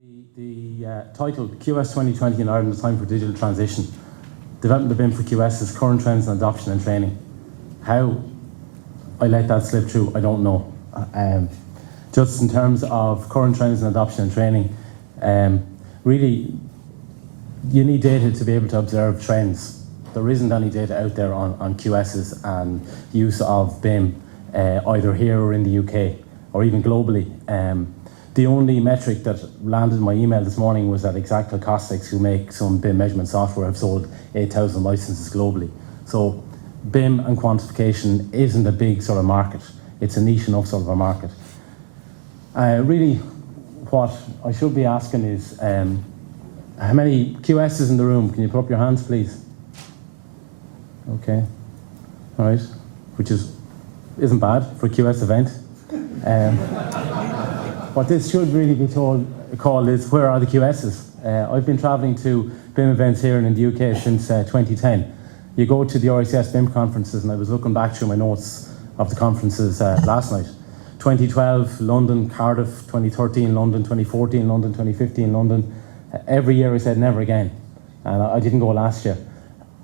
The title, QS 2020 in Ireland, a time for digital transition. Development of BIM for QS's current trends in adoption and training. How I let that slip through, I don't know. Just in terms of current trends in adoption and training, really, you need data to be able to observe trends. There isn't any data out there on QS's and use of BIM, either here or in the UK, or even globally. The only metric that landed in my email this morning was that Exact Cosmex, who make some BIM measurement software, have sold 8,000 licenses globally. So BIM and quantification isn't a big sort of market. It's a niche enough sort of a market. Really, what I should be asking is, how many QSs in the room? Can you put up your hands, please? Okay, all right, which isn't bad for a QS event. What this should really be called is, where are the QSs? I've been travelling to BIM events here and in the UK since 2010. You go to the RICS BIM conferences, and I was looking back through my notes of the conferences last night. 2012, London, Cardiff, 2013, London, 2014, London, 2015, London. Every year I said never again, and I didn't go last year.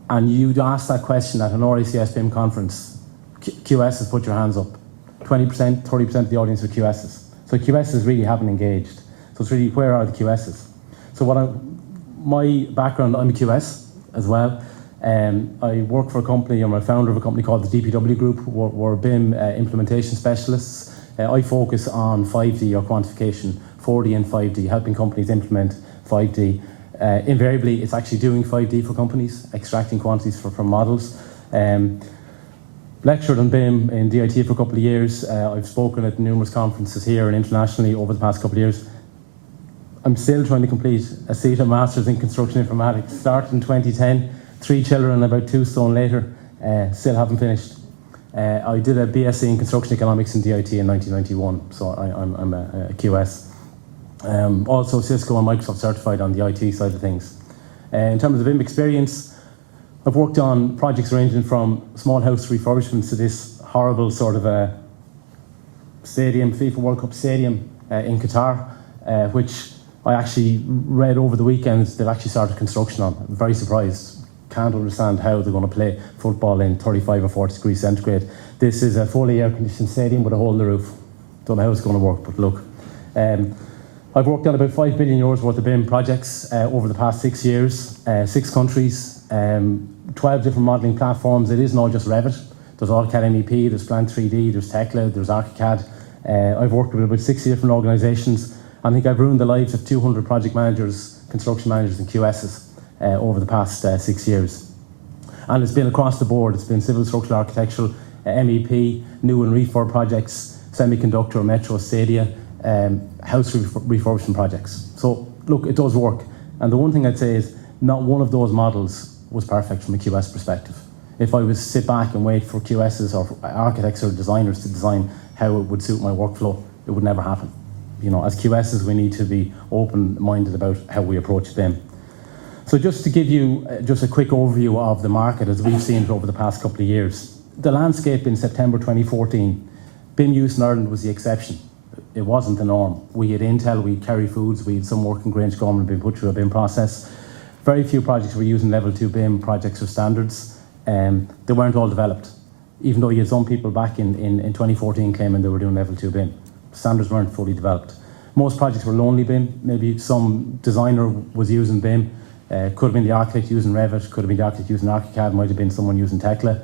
And you'd ask that question at an RICS BIM conference, QSs, put your hands up. 20%, 30% of the audience are QSs. So QSs really haven't engaged. So it's really, where are the QSs? So my background, I'm a QS as well. I work for a company, I'm a founder of a company called the DPW Group. We're BIM implementation specialists. I focus on 5D or quantification, 4D and 5D, helping companies implement 5D. Invariably, it's actually doing 5D for companies, extracting quantities from models. Lectured on BIM in DIT for a couple of years. I've spoken at numerous conferences here and internationally over the past couple of years. I'm still trying to complete a CETA Masters in Construction Informatics. Started in 2010, 3 children about 2 stone later, still haven't finished. I did a BSc in Construction Economics in DIT in 1991, so I'm a QS. Also Cisco and Microsoft certified on the IT side of things. In terms of BIM experience, I've worked on projects ranging from small house refurbishments to this horrible sort of a stadium, FIFA World Cup stadium in Qatar, which I actually read over the weekend they've actually started construction on. I'm very surprised. Can't understand how they're going to play football in 35 or 40 degrees centigrade. This is a fully air-conditioned stadium with a hole in the roof. Don't know how it's going to work, but look. I've worked on about €5 billion worth of BIM projects over the past 6 years, 6 countries, 12 different modelling platforms. It isn't all just Revit. There's AutoCAD MEP, there's Plant 3D, there's Tekla, there's ArchiCAD. I've worked with about 60 different organisations. I think I've ruined the lives of 200 project managers, construction managers and QSs over the past 6 years. And it's been across the board. It's been civil, structural, architectural, MEP, new and refurb projects, semiconductor, metro, stadia, house refurbishment projects. So look, it does work. And the one thing I'd say is not one of those models was perfect from a QS perspective. If I was to sit back and wait for QSs or architects or designers to design how it would suit my workflow, it would never happen. You know, as QSs, we need to be open-minded about how we approach BIM. So just to give you just a quick overview of the market as we've seen it over the past couple of years. The landscape in September 2014, BIM use in Ireland was the exception. It wasn't the norm. We had Intel, we had Kerry Foods, we had some working Grange Gorman being put through a BIM process. Very few projects were using level 2 BIM projects or standards. They weren't all developed, even though you had some people back in 2014 claiming they were doing level 2 BIM. Standards weren't fully developed. Most projects were lonely BIM. Maybe some designer was using BIM. Could have been the architect using Revit, could have been the architect using ArchiCAD, might have been someone using Tekla.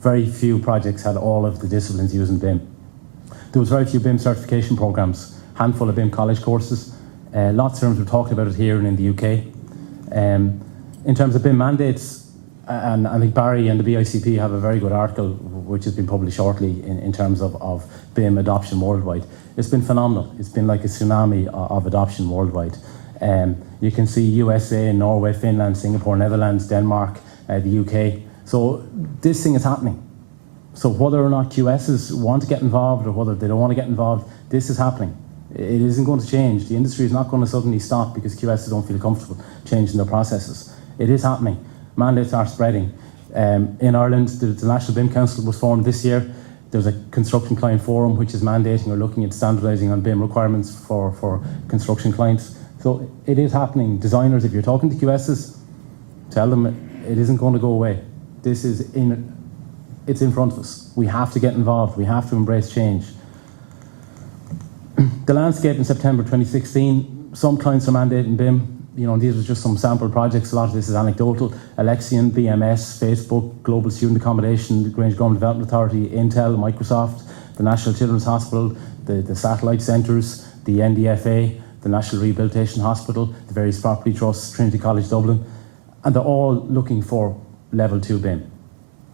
Very few projects had all of the disciplines using BIM. There was very few BIM certification programs, handful of BIM college courses. Lots of firms were talking about it here and in the UK. In terms of BIM mandates, and I think Barry and the BICP have a very good article which has been published shortly in terms of BIM adoption worldwide. It's been phenomenal. It's been like a tsunami of adoption worldwide. You can see USA, Norway, Finland, Singapore, Netherlands, Denmark, the UK. So this thing is happening. So whether or not QSs want to get involved or whether they don't want to get involved, this is happening. It isn't going to change. The industry is not going to suddenly stop because QSs don't feel comfortable changing their processes. It is happening. Mandates are spreading. In Ireland, the National BIM Council was formed this year. There's a construction client forum which is mandating or looking at standardising on BIM requirements for construction clients. So it is happening. Designers, if you're talking to QSs, tell them it isn't going to go away. It's in front of us. We have to get involved. We have to embrace change. The landscape in September 2016, some clients are mandating BIM. You know, these are just some sample projects. A lot of this is anecdotal. Alexion, BMS, Facebook, Global Student Accommodation, the Grange Government Development Authority, Intel, Microsoft, the National Children's Hospital, the satellite centres, the NDFA, the National Rehabilitation Hospital, the various property trusts, Trinity College Dublin, and they're all looking for level 2 BIM.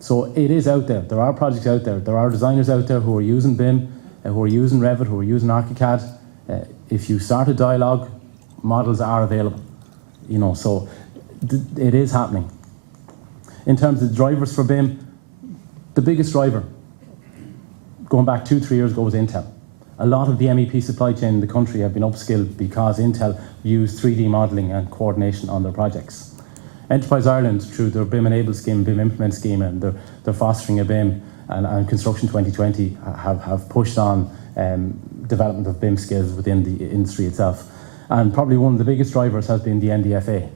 So it is out there. There are projects out there. There are designers out there who are using BIM, who are using Revit, who are using ArchiCAD. If you start a dialogue, models are available. You know, so it is happening. In terms of the drivers for BIM, the biggest driver, going back 2-3 years ago, was Intel. A lot of the MEP supply chain in the country have been upskilled because Intel used 3D modelling and coordination on their projects. Enterprise Ireland, through their BIM Enable scheme, BIM Implement scheme, and they're fostering a BIM, and Construction 2020 have pushed on development of BIM skills within the industry itself. And probably one of the biggest drivers has been the NDFA.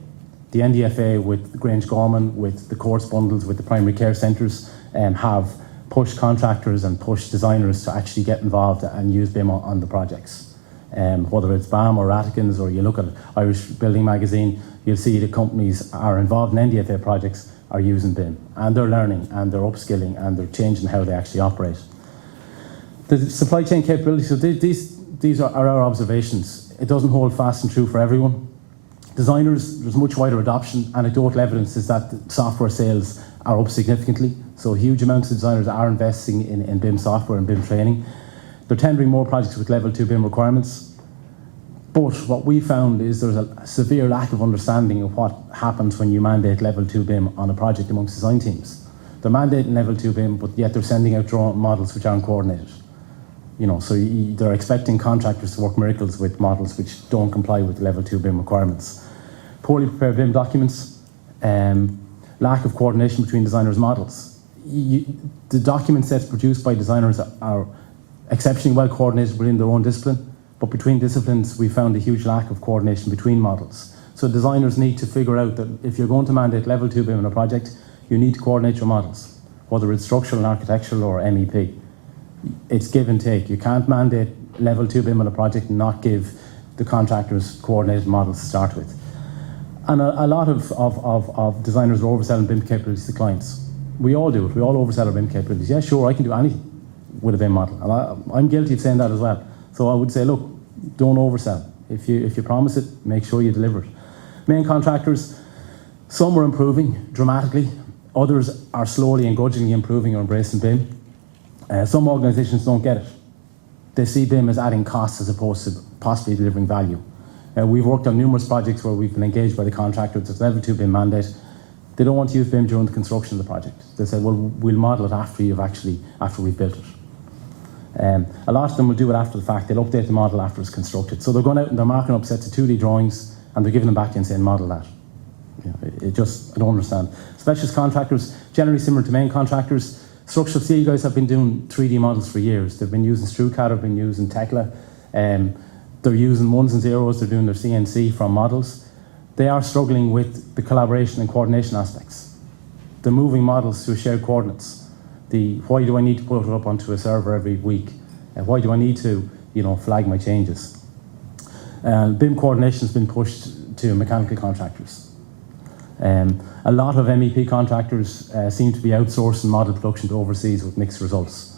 The NDFA, with Grange Gorman, with the course bundles, with the primary care centres, have pushed contractors and pushed designers to actually get involved and use BIM on the projects. Whether it's BAM or Ratikins, or you look at Irish Building Magazine, you'll see the companies are involved in NDFA projects are using BIM, and they're learning, and they're upskilling, and they're changing how they actually operate. The supply chain capability, so these are our observations. It doesn't hold fast and true for everyone. Designers, there's much wider adoption. Anecdotal evidence is that software sales are up significantly. So huge amounts of designers are investing in BIM software and BIM training. They're tendering more projects with level 2 BIM requirements. But what we found is there's a severe lack of understanding of what happens when you mandate level 2 BIM on a project amongst design teams. They're mandating level 2 BIM, but yet they're sending out drawn models which aren't coordinated. You know, so they're expecting contractors to work miracles with models which don't comply with level 2 BIM requirements. Poorly prepared BIM documents, lack of coordination between designers' models. The document sets produced by designers are exceptionally well coordinated within their own discipline, but between disciplines we found a huge lack of coordination between models. So designers need to figure out that if you're going to mandate level 2 BIM in a project, you need to coordinate your models, whether it's structural and architectural or MEP. It's give and take. You can't mandate level 2 BIM on a project and not give the contractors coordinated models to start with. And a lot of designers are overselling BIM capabilities to clients. We all do it. We all oversell our BIM capabilities. Yeah, sure, I can do anything with a BIM model. And I'm guilty of saying that as well. So I would say, look, don't oversell. If you promise it, make sure you deliver it. Main contractors, some are improving dramatically. Others are slowly and grudgingly improving or embracing BIM. Some organisations don't get it. They see BIM as adding costs as opposed to possibly delivering value. We've worked on numerous projects where we've been engaged by the contractor. It's a level 2 BIM mandate. They don't want to use BIM during the construction of the project. They say, well, we'll model it after we've built it. A lot of them will do it after the fact. They'll update the model after it's constructed. So they're going out and they're marking up sets of 2D drawings and they're giving them back to you and saying, model that. You know, I don't understand. Specialist contractors, generally similar to main contractors. Structural steel guys have been doing 3D models for years. They've been using StruCAD, they've been using Tekla. They're using ones and zeros, they're doing their CNC from models. They are struggling with the collaboration and coordination aspects. They're moving models to shared coordinates. Why do I need to put it up onto a server every week? Why do I need to, flag my changes? BIM coordination has been pushed to mechanical contractors. A lot of MEP contractors seem to be outsourcing model production to overseas with mixed results.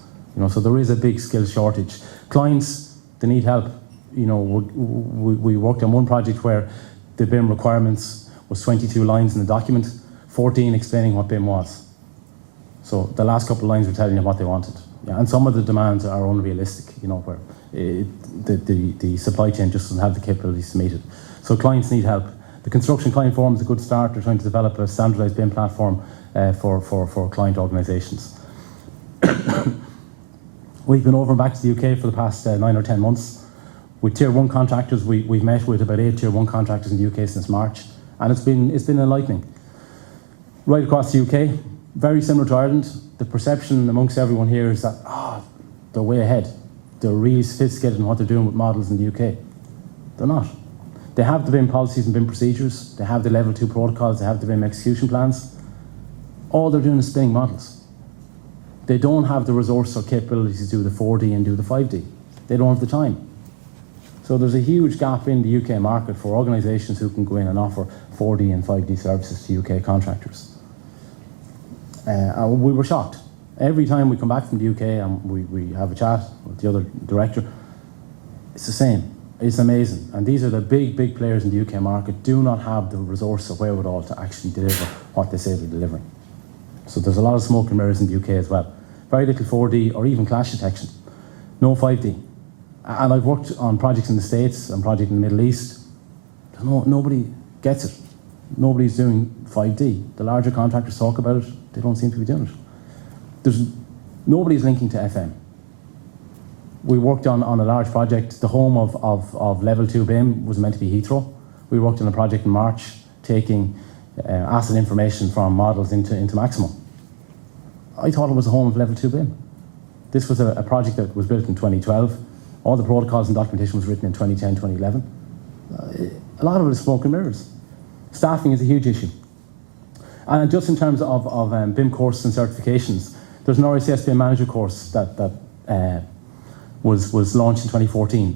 So there is a big skill shortage. Clients, they need help. We worked on one project where the BIM requirements was 22 lines in the document, 14 explaining what BIM was. So the last couple of lines were telling you what they wanted. Yeah, and some of the demands are unrealistic, where the supply chain just doesn't have the capabilities to meet it. So clients need help. The Construction Client Forum is a good start. They're trying to develop a standardised BIM platform for client organisations. We've been over and back to the UK for the past 9 or 10 months. With Tier 1 contractors, we've met with about 8 Tier 1 contractors in the UK since March, and it's been enlightening. Right across the UK, Very similar to Ireland. The perception amongst everyone here is that, they're way ahead. They're really sophisticated in what they're doing with models in the UK. They're not. They have the BIM policies and BIM procedures. They have the level 2 protocols. They have the BIM execution plans. All they're doing is spinning models. They don't have the resource or capability to do the 4D and do the 5D. They don't have the time. So there's a huge gap in the UK market for organisations who can go in and offer 4D and 5D services to UK contractors. And we were shocked. Every time we come back from the UK and we have a chat with the other director, it's the same. It's amazing. And these are the big players in the UK market, do not have the resource or wherewithal to actually deliver what they say they're delivering. So there's a lot of smoke and mirrors in the UK as well. Very little 4D or even clash detection. No 5D. And I've worked on projects in the States and projects in the Middle East. Nobody gets it. Nobody's doing 5D. The larger contractors talk about it. They don't seem to be doing it. Nobody's linking to FM. We worked on a large project. The home of level 2 BIM was meant to be Heathrow. We worked on a project in March taking asset information from models into Maximo. I thought it was a home of level 2 BIM. This was a project that was built in 2012. All the protocols and documentation was written in 2010, 2011. A lot of it is smoke and mirrors. Staffing is a huge issue. And just in terms of BIM courses and certifications, there's an RICS BIM manager course that was launched in 2014.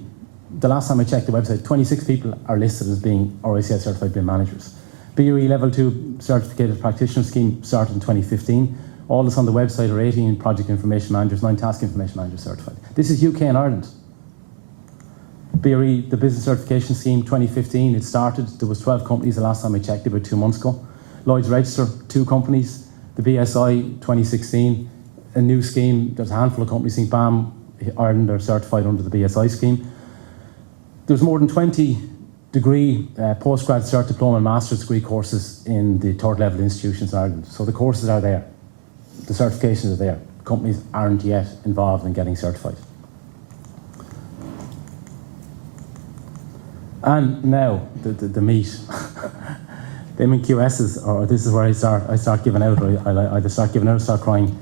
The last time I checked the website, 26 people are listed as being RICS certified BIM managers. BOE Level 2 Certificated Practitioner Scheme started in 2015. All that's on the website are 18 project information managers, 9 task information managers certified. This is UK and Ireland. BRE, the Business Certification Scheme, 2015, it started. There was 12 companies the last time I checked, about 2 months ago. Lloyd's Register, 2 companies. The BSI, 2016, a new scheme. There's a handful of companies. I think BAM Ireland are certified under the BSI scheme. There's more than 20 degree, postgrad cert diploma and master's degree courses in the third level institutions in Ireland. So the courses are there. The certifications are there. Companies aren't yet involved in getting certified. And now, the meat. BIM and QSs, or this is where I start giving out, or I either start giving out or start crying.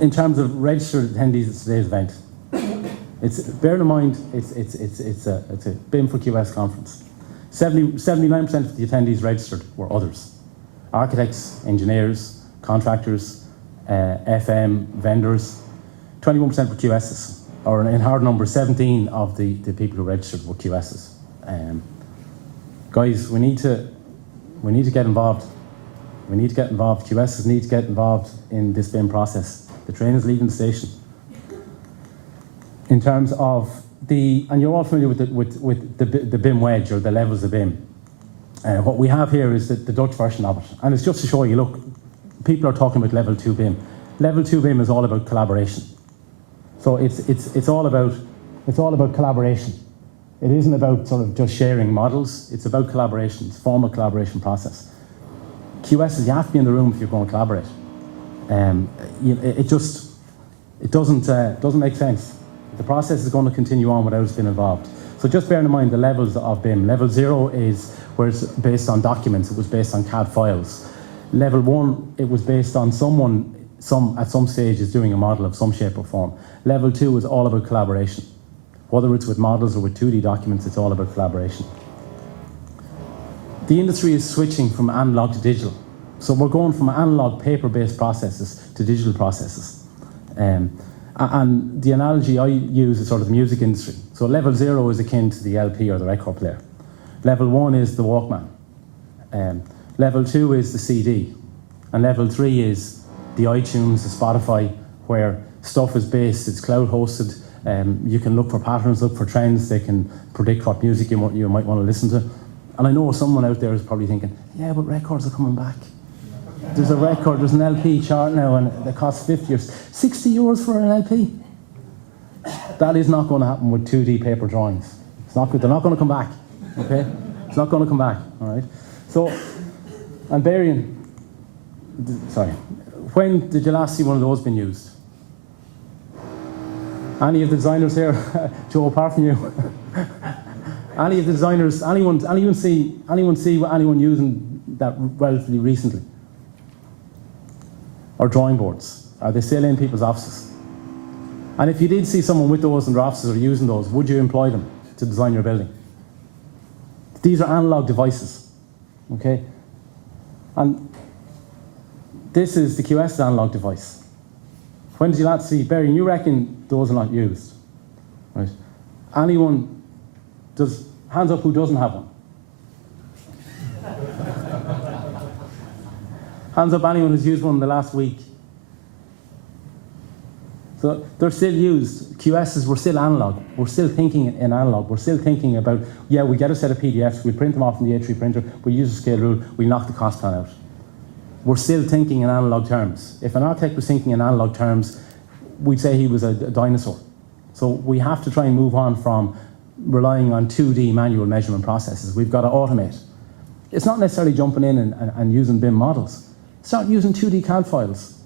In terms of registered attendees at today's event, bear in mind, it's a BIM for QS conference. 79% of the attendees registered were others. Architects, engineers, contractors, FM, vendors. 21% were QSs. Or in hard numbers, 17 of the people who registered were QSs. Guys, we need to get involved. We need to get involved. QSs need to get involved in this BIM process. The train is leaving the station. In terms of and you're all familiar with the BIM wedge, or the levels of BIM. What we have here is the Dutch version of it, and it's just to show you. Look, people are talking about level 2 BIM. Level 2 BIM is all about collaboration. So it's all about collaboration. It isn't about sort of just sharing models. It's about collaboration. It's a formal collaboration process. QSs, you have to be in the room if you're going to collaborate. It doesn't make sense. The process is going to continue on without us being involved. So just bearing in mind the levels of BIM. Level 0 is where it's based on documents. It was based on Cad files. Level 1, it was based on someone at some stage is doing a model of some shape or form. Level 2 is all about collaboration. Whether it's with models or with 2D documents, it's all about collaboration. The industry is switching from analog to digital. So we're going from analog paper-based processes to digital processes. And the analogy I use is sort of the music industry. So level 0 is akin to the LP or the record player. Level 1 is the Walkman. Level 2 is the CD. And level 3 is the iTunes, the Spotify, where stuff is based, it's cloud hosted. You can look for patterns, look for trends. They can predict what music you might want to listen to. And I know someone out there is probably thinking, yeah, but records are coming back. There's an LP chart now, and it costs 50 or 60 euros for an LP. That is not going to happen with 2D paper drawings. It's not good. They're not going to come back. Okay? It's not going to come back. All right? So, and when did you last see one of those being used? Any of the designers here, Joe, apart from you? Any of the designers, anyone see anyone using that relatively recently? Or drawing boards? Are they still in people's offices? And if you did see someone with those in their offices or using those, would you employ them to design your building? These are analog devices, okay? And this is the QS analog device. When did you last see, Barry, you reckon those are not used, right? Anyone, hands up who doesn't have one? Hands up anyone who's used one in the last week. So they're still used. QSs, we're still analog. We're still thinking in analog. We're still thinking about, yeah, we get a set of PDFs, we print them off in the A3 printer, we use a scale rule, we knock the cost plan out. We're still thinking in analog terms. If an architect was thinking in analog terms, we'd say he was a dinosaur. So we have to try and move on from relying on 2D manual measurement processes. We've got to automate. It's not necessarily jumping in and using BIM models. Start using 2D Cad files.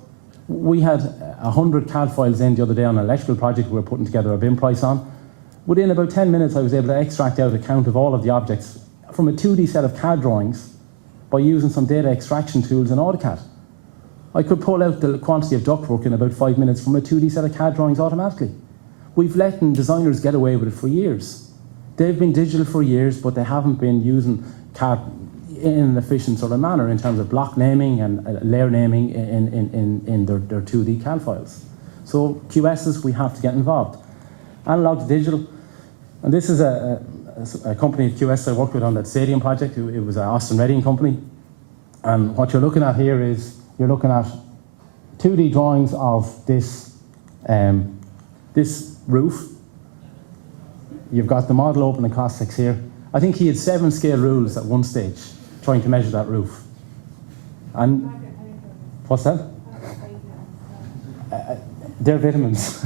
We had 100 Cad files in the other day on an electrical project we were putting together a BIM price on. Within about 10 minutes, I was able to extract out a count of all of the objects from a 2D set of CAD drawings by using some data extraction tools in AutoCAD. I could pull out the quantity of ductwork in about 5 minutes from a 2D set of CAD drawings automatically. We've let designers get away with it for years. They've been digital for years, but they haven't been using CAD in an efficient sort of manner in terms of block naming and layer naming in their 2D CAD files. So QSs, we have to get involved. Analog to digital, and this is a company, QS, I worked with on that stadium project. It was an Austin Reading company. And what you're looking at here is, you're looking at 2D drawings of this, this roof. You've got the model open in Costex here. I think he had 7 scale rules at one stage trying to measure that roof. And what's that? They're vitamins.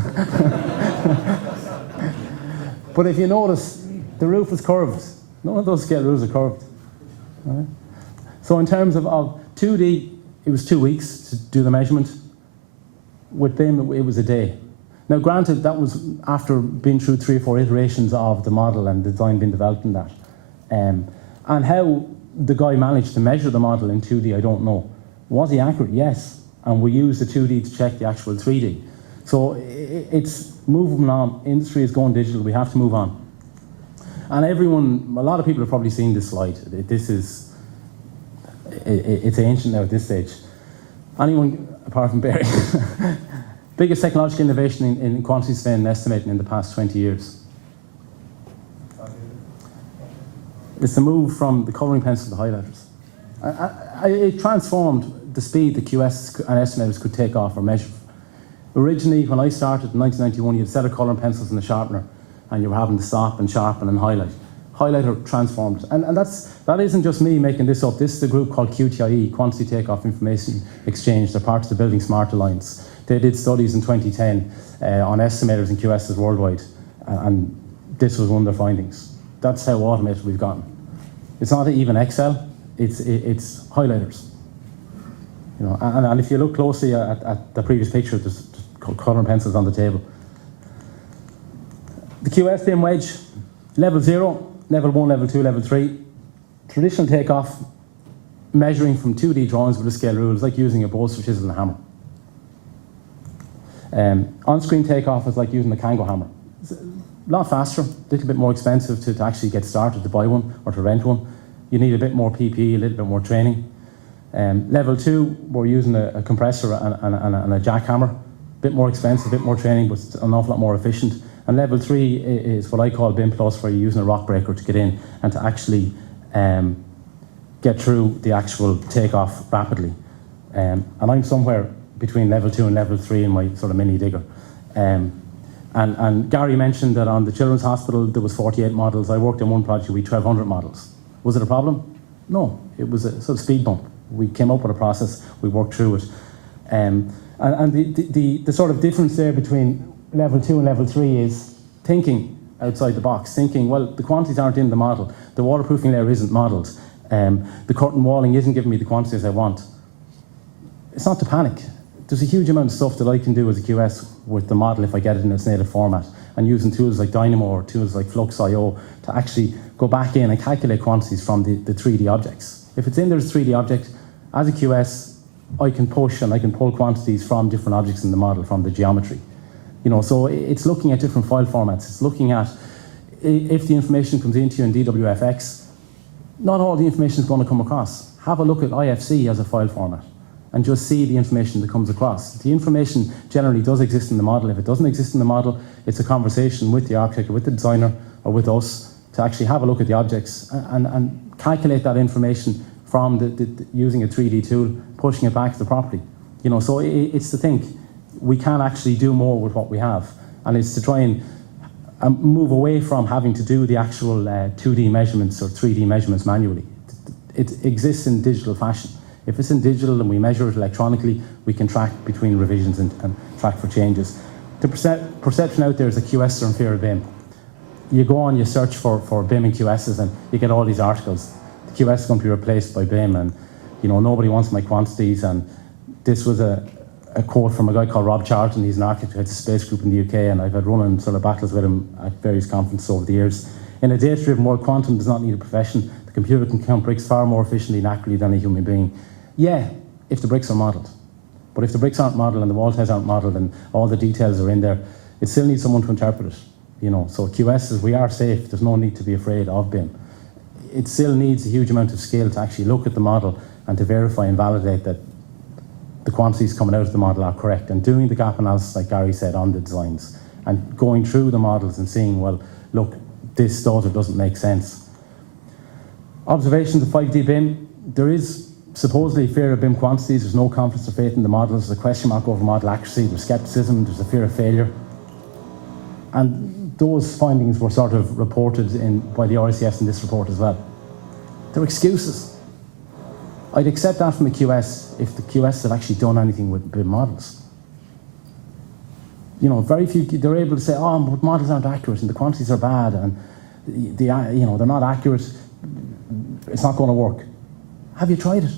But if you notice, the roof is curved. None of those scale rules are curved. Right? So in terms of 2D, it was 2 weeks to do the measurement. With BIM, it was a day. Now granted, that was after being through 3 or 4 iterations of the model and the design being developed in that. And how the guy managed to measure the model in 2D, I don't know. Was he accurate? Yes. And we used the 2D to check the actual 3D. So it's moving on. Industry is going digital. We have to move on. And everyone, a lot of people have probably seen this slide. This is, it's ancient now at this stage. Anyone, apart from Barry? Biggest technological innovation in quantity surveying and estimating in the past 20 years. It's the move from the colouring pencil to the highlighters. It transformed the speed that QS and estimators could take off or measure. Originally, when I started in 1991, you had a set of colouring pencils and a sharpener, and you were having to stop and sharpen and highlight. Highlighter transformed. And that isn't just me making this up. This is a group called QTIE, Quantity Takeoff Information Exchange. They're part of the Building Smart Alliance. They did studies in 2010 on estimators and QSs worldwide, and this was one of their findings. That's how automated we've gotten. It's not even Excel, it's highlighters. You know, and if you look closely at the previous picture, there's colouring pencils on the table. The QS BIM wedge, level 0, level 1, level 2, level 3. Traditional takeoff, measuring from 2D drawings with a scale rule is like using a bolster, chisel and a hammer. On-screen takeoff is like using a Kango hammer. It's a lot faster, a little bit more expensive to actually get started, to buy one or to rent one. You need a bit more PPE, a little bit more training. Level 2, we're using a compressor and a jackhammer. A bit more expensive, a bit more training, but it's an awful lot more efficient. And level 3 is what I call BIM Plus, where you're using a rock breaker to get in and to actually get through the actual takeoff rapidly. And I'm somewhere between level 2 and level 3 in my sort of mini digger. And Gary mentioned that on the Children's Hospital there was 48 models. I worked in one project with 1,200 models. Was it a problem? No, it was a sort of speed bump. We came up with a process, we worked through it. And the sort of difference there between level 2 and level 3 is thinking outside the box, thinking, well, the quantities aren't in the model, the waterproofing layer isn't modelled, the curtain walling isn't giving me the quantities I want. It's not to panic. There's a huge amount of stuff that I can do as a QS with the model if I get it in its native format, and using tools like Dynamo or tools like Flux.io to actually go back in and calculate quantities from the 3D objects. If it's in there as a 3D object, as a QS, I can push and I can pull quantities from different objects in the model, from the geometry. So it's looking at different file formats. It's looking at if the information comes into you in DWFX, not all the information is going to come across. Have a look at IFC as a file format and just see the information that comes across. The information generally does exist in the model. If it doesn't exist in the model, it's a conversation with the architect or with the designer or with us to actually have a look at the objects and calculate that information from using a 3D tool, pushing it back to the property. So it's to think we can actually do more with what we have, and it's to try and move away from having to do the actual 2D measurements or 3D measurements manually. It exists in digital fashion. If it's in digital and we measure it electronically, we can track between revisions and track for changes. The perception out there is that QS are in fear of BIM. You go on, you search for BIM and QSs, and you get all these articles. The QS is going to be replaced by BIM, and nobody wants my quantities. And this was a quote from a guy called Rob Charlton. He's an architect who heads a space group in the UK, and I've had running sort of battles with him at various conferences over the years. In a data-driven world, quantum does not need a profession. The computer can count bricks far more efficiently and accurately than a human being. Yeah, if the bricks are modelled. But if the bricks aren't modelled and the wall ties aren't modelled and all the details are in there, it still needs someone to interpret it. So QSs, we are safe. There's no need to be afraid of BIM. It still needs a huge amount of skill to actually look at the model and to verify and validate that the quantities coming out of the model are correct, and doing the gap analysis, like Gary said, on the designs, and going through the models and seeing, well, look, this does or doesn't make sense. Observations of 5D BIM. There is supposedly fear of BIM quantities. There's no confidence or faith in the models. There's a question mark over model accuracy. There's skepticism. There's a fear of failure. And those findings were sort of reported by the RICS in this report as well. They're excuses. I'd accept that from a QS if the QS had actually done anything with BIM models. Very few, they're able to say, oh, but models aren't accurate and the quantities are bad and they're not accurate, it's not going to work. Have you tried it?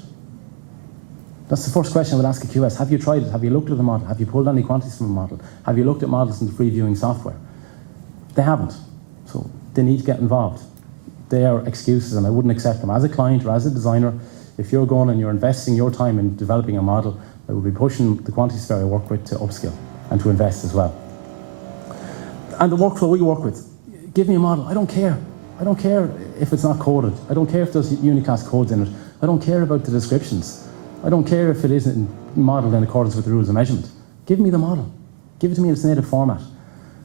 That's the first question I would ask a QS. Have you tried it? Have you looked at the model? Have you pulled any quantities from the model? Have you looked at models in the free viewing software? They haven't. So they need to get involved. They are excuses, and I wouldn't accept them. As a client or as a designer, if you're going and you're investing your time in developing a model, I would be pushing the quantity sphere I work with to upskill and to invest as well. And the workflow we work with, give me a model. I don't care. I don't care if it's not coded. I don't care if there's unicast codes in it. I don't care about the descriptions. I don't care if it isn't modelled in accordance with the rules of measurement. Give me the model. Give it to me in its native format.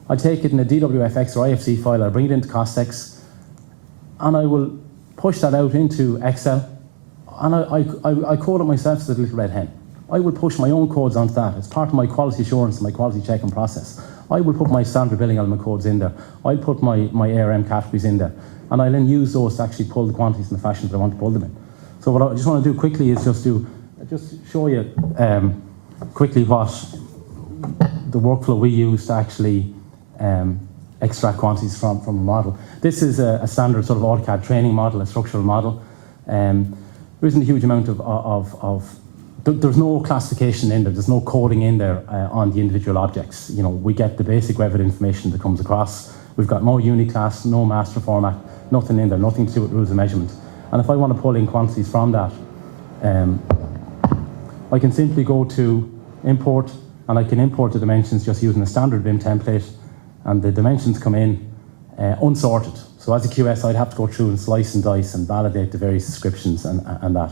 I take it in a DWFX or IFC file, I bring it into Costex, and I will push that out into Excel, and I code it myself as a little red hen. I will push my own codes onto that. It's part of my quality assurance and my quality checking process. I will put my standard billing element codes in there. I'll put my ARM categories in there, and I'll then use those to actually pull the quantities in the fashion that I want to pull them in. So what I just want to do quickly is just show you quickly what the workflow we use to actually extract quantities from a model. This is a standard sort of AutoCAD training model, a structural model. There isn't a huge amount there's no classification in there, there's no coding in there on the individual objects. We get the basic Revit information that comes across. We've got no uniclass, no master format, nothing in there, nothing to do with rules of measurement. And if I want to pull in quantities from that, I can simply go to import, and I can import the dimensions just using a standard BIM template, and the dimensions come in unsorted. So as a QS, I'd have to go through and slice and dice and validate the various descriptions and that.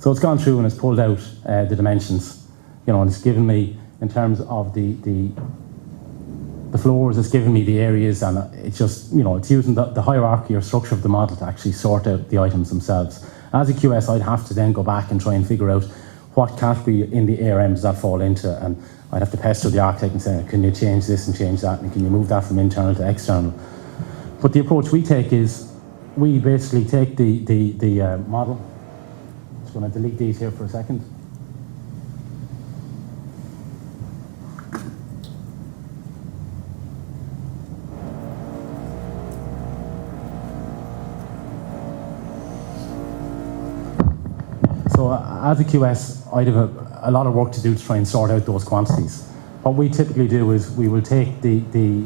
So it's gone through and it's pulled out the dimensions, and it's given me, in terms of the floors, it's given me the areas, and it's just, it's using the hierarchy or structure of the model to actually sort out the items themselves. As a QS, I'd have to then go back and try and figure out what category in the ARM does that fall into, and I'd have to pester the architect and say, can you change this and change that, and can you move that from internal to external? But the approach we take is, we basically take the model. I'm just going to delete these here for a second. So as a QS, I'd have a lot of work to do to try and sort out those quantities. What we typically do is we will take the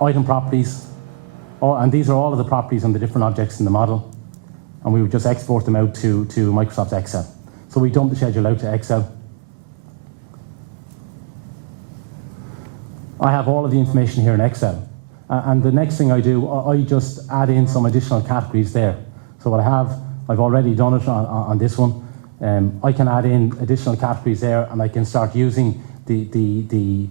item properties, and these are all of the properties on the different objects in the model, and we would just export them out to Microsoft Excel. So we dump the schedule out to Excel. I have all of the information here in Excel. And the next thing I do, I just add in some additional categories there. So what I've already done it on this one. I can add in additional categories there, and I can start using the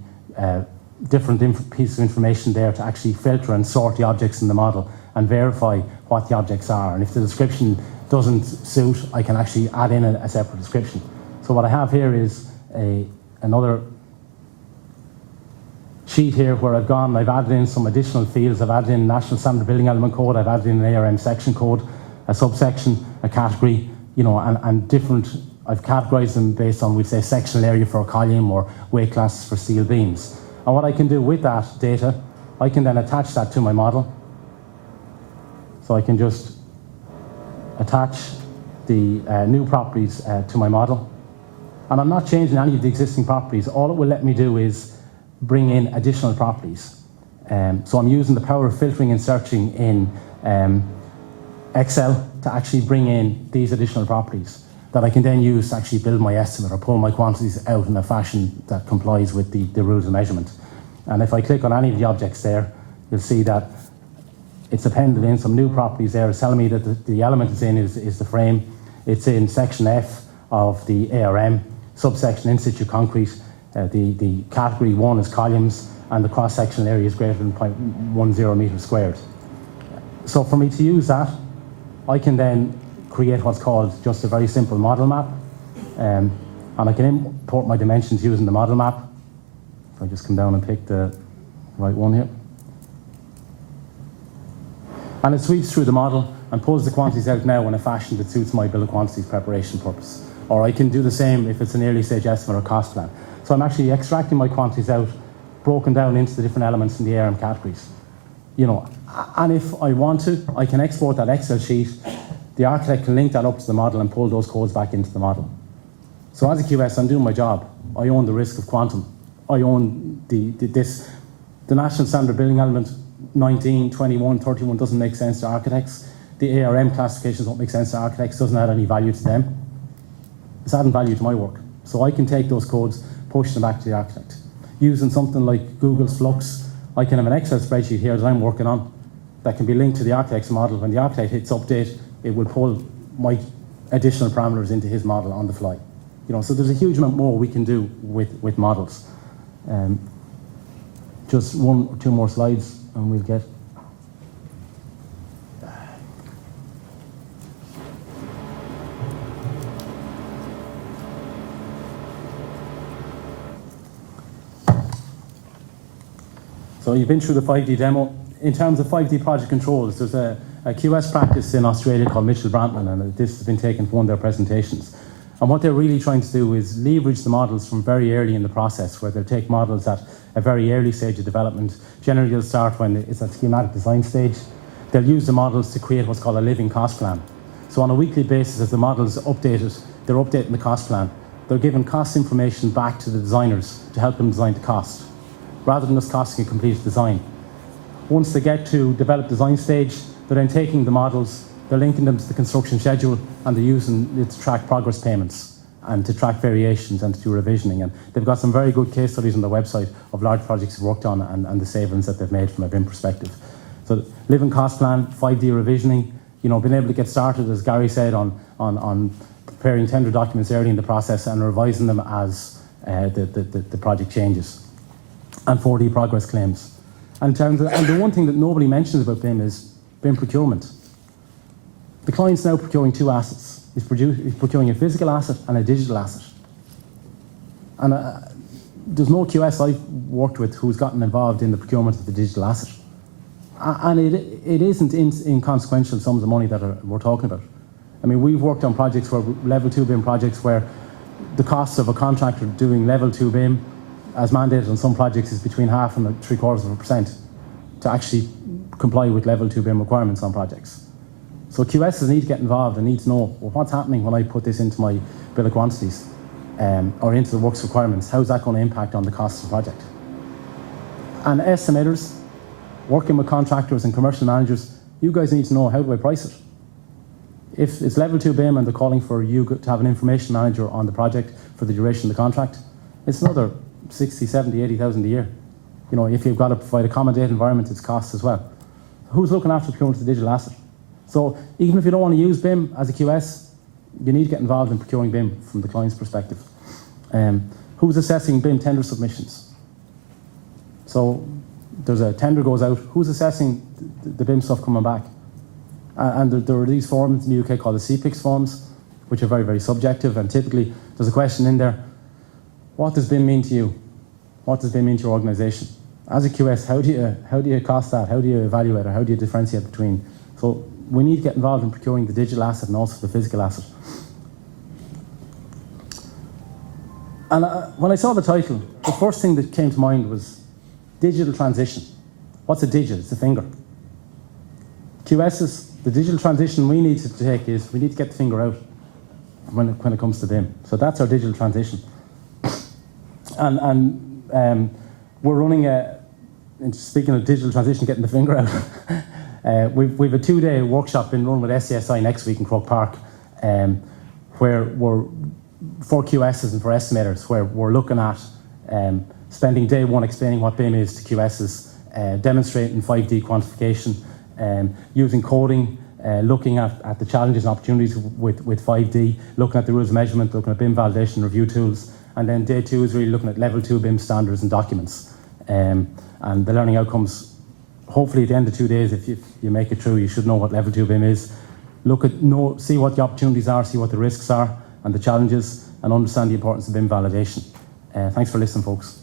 different pieces of information there to actually filter and sort the objects in the model and verify what the objects are. And if the description doesn't suit, I can actually add in a separate description. So what I have here is another sheet here where I've added in some additional fields. I've added in National Standard Building Element Code, I've added in an ARM section code, a subsection, a category, and different, I've categorized them based on, we'd say, sectional area for a column or weight classes for steel beams. And what I can do with that data, I can then attach that to my model. So I can just attach the new properties to my model. And I'm not changing any of the existing properties. All it will let me do is bring in additional properties. So I'm using the power of filtering and searching in Excel to actually bring in these additional properties that I can then use to actually build my estimate or pull my quantities out in a fashion that complies with the rules of measurement. And if I click on any of the objects there, you'll see that it's appended in some new properties there. It's telling me that the element it's in is the frame. It's in section F of the ARM, subsection in situ concrete. The category 1 is columns, and the cross-sectional area is greater than 0.10 meters squared. So for me to use that, I can then create what's called just a very simple model map. And I can import my dimensions using the model map. If I just come down and pick the right one here. And it sweeps through the model and pulls the quantities out now in a fashion that suits my bill of quantities preparation purpose. Or I can do the same if it's an early stage estimate or cost plan. So I'm actually extracting my quantities out, broken down into the different elements in the ARM categories. And if I want to, I can export that Excel sheet. The architect can link that up to the model and pull those codes back into the model. So as a QS, I'm doing my job. I own the risk of quantum. I own the National Standard Building Element 19, 21, 31 doesn't make sense to architects. The ARM classifications don't make sense to architects, doesn't add any value to them. It's adding value to my work. So I can take those codes, push them back to the architect. Using something like Google's Flux, I can have an Excel spreadsheet here that I'm working on that can be linked to the architect's model. When the architect hits update, it will pull my additional parameters into his model on the fly. So there's a huge amount more we can do with models. Just one or two more slides and we'll get. So you've been through the 5D demo. In terms of 5D project controls, there's a QS practice in Australia called Mitchell Brantman, and this has been taken from one of their presentations. And what they're really trying to do is leverage the models from very early in the process, where they'll take models at a very early stage of development. Generally, they'll start when it's at schematic design stage. They'll use the models to create what's called a living cost plan. So on a weekly basis, as the models updated, they're updating the cost plan. They're giving cost information back to the designers to help them design the cost, rather than just costing a complete design. Once they get to develop design stage, they're then taking the models, they're linking them to the construction schedule, and they're using it to track progress payments and to track variations and to do revisioning. And they've got some very good case studies on their website of large projects they've worked on and the savings that they've made from a BIM perspective. So living cost plan, 5D revisioning, being able to get started, as Gary said, on preparing tender documents early in the process and revising them as the project changes. And 4D progress claims. And the one thing that nobody mentions about BIM is BIM procurement. The client's now procuring two assets. He's procuring a physical asset and a digital asset. And there's no QS I've worked with who's gotten involved in the procurement of the digital asset. And it isn't inconsequential sums of money that we're talking about. I mean, we've worked on projects level 2 BIM projects where the cost of a contractor doing level 2 BIM as mandated on some projects is between 0.5% and 0.75% to actually comply with level 2 BIM requirements on projects. So QSs need to get involved and need to know, well, what's happening when I put this into my bill of quantities or into the works requirements? How's that going to impact on the cost of the project? And estimators, working with contractors and commercial managers, you guys need to know, how do I price it? If it's level 2 BIM and they're calling for you to have an information manager on the project for the duration of the contract, it's another 60, 70, 80,000 a year. You know, if you've got to provide a common data environment, it's costs as well. Who's looking after procurement of the digital asset? So even if you don't want to use BIM as a QS, you need to get involved in procuring BIM from the client's perspective. Who's assessing BIM tender submissions? So there's a tender goes out, who's assessing the BIM stuff coming back? And there are these forms in the UK called the CPIX forms, which are very, very subjective, and typically there's a question in there, what does BIM mean to you? What does BIM mean to your organisation? As a QS, how do you cost that? How do you evaluate it? How do you differentiate between? So we need to get involved in procuring the digital asset and also the physical asset. And when I saw the title, the first thing that came to mind was digital transition. What's a digit? It's a finger. QSs, the digital transition we need to take is we need to get the finger out when it comes to BIM. So that's our digital transition. And we're running speaking of digital transition, getting the finger out, we've a 2-day workshop being run with SCSI next week in Croke Park, where we're for QSs and for estimators, where we're looking at spending day one explaining what BIM is to QSs, demonstrating 5D quantification, using coding, looking at the challenges and opportunities with 5D, looking at the rules of measurement, looking at BIM validation review tools, and then day 2 is really looking at level 2 BIM standards and documents. And the learning outcomes, hopefully at the end of 2 days, if you make it through, you should know what level 2 BIM is. See what the opportunities are, see what the risks are and the challenges, and understand the importance of BIM validation. Thanks for listening, folks.